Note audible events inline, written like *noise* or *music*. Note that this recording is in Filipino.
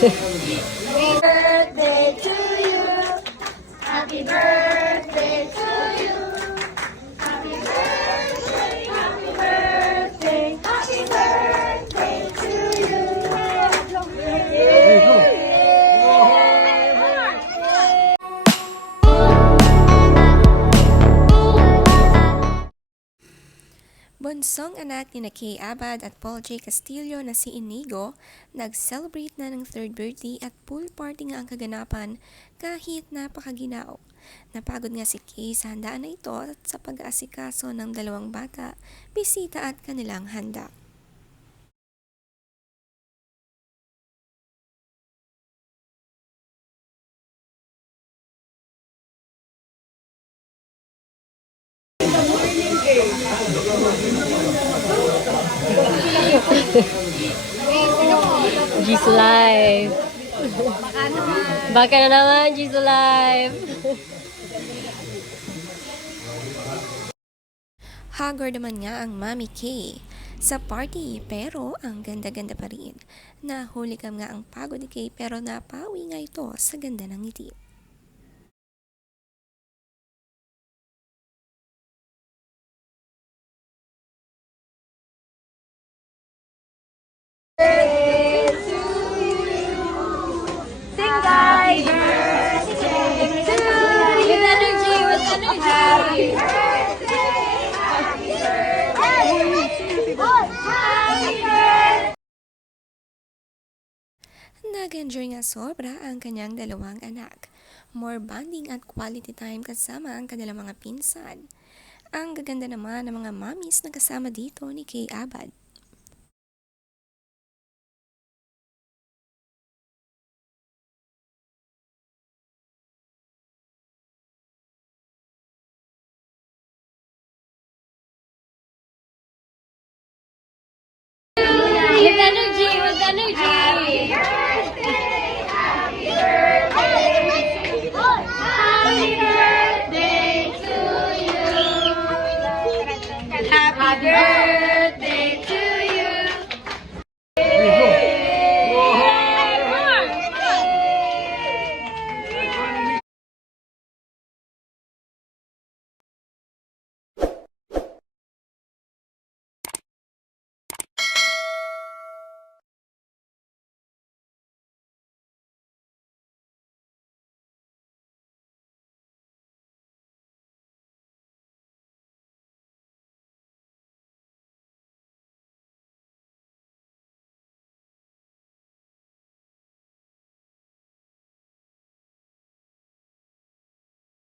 对 *laughs* Bonsong anak ni na Kay Abad at Paul J. Castillo na si Inigo, nag-celebrate na ng third birthday at pool party nga ang kaganapan kahit napakaginao. Napagod nga si Kay sa handaan na ito at sa pag-aasikaso ng dalawang bata, bisita at kanilang handa. Jisoo Live. Baka na naman, Jisoo Live. Haggard naman nga ang Mami Kay sa party pero ang ganda-ganda pa rin. Nahuli kam nga ang pagod ni Kay pero napawi nga ito sa ganda ng ngiti. Nag-enjoy nga sobra ang kanyang dalawang anak. More bonding at quality time kasama ang kanilang mga pinsan. Ang gaganda naman ng mga mommies na kasama dito ni Kay Abad. Yeah.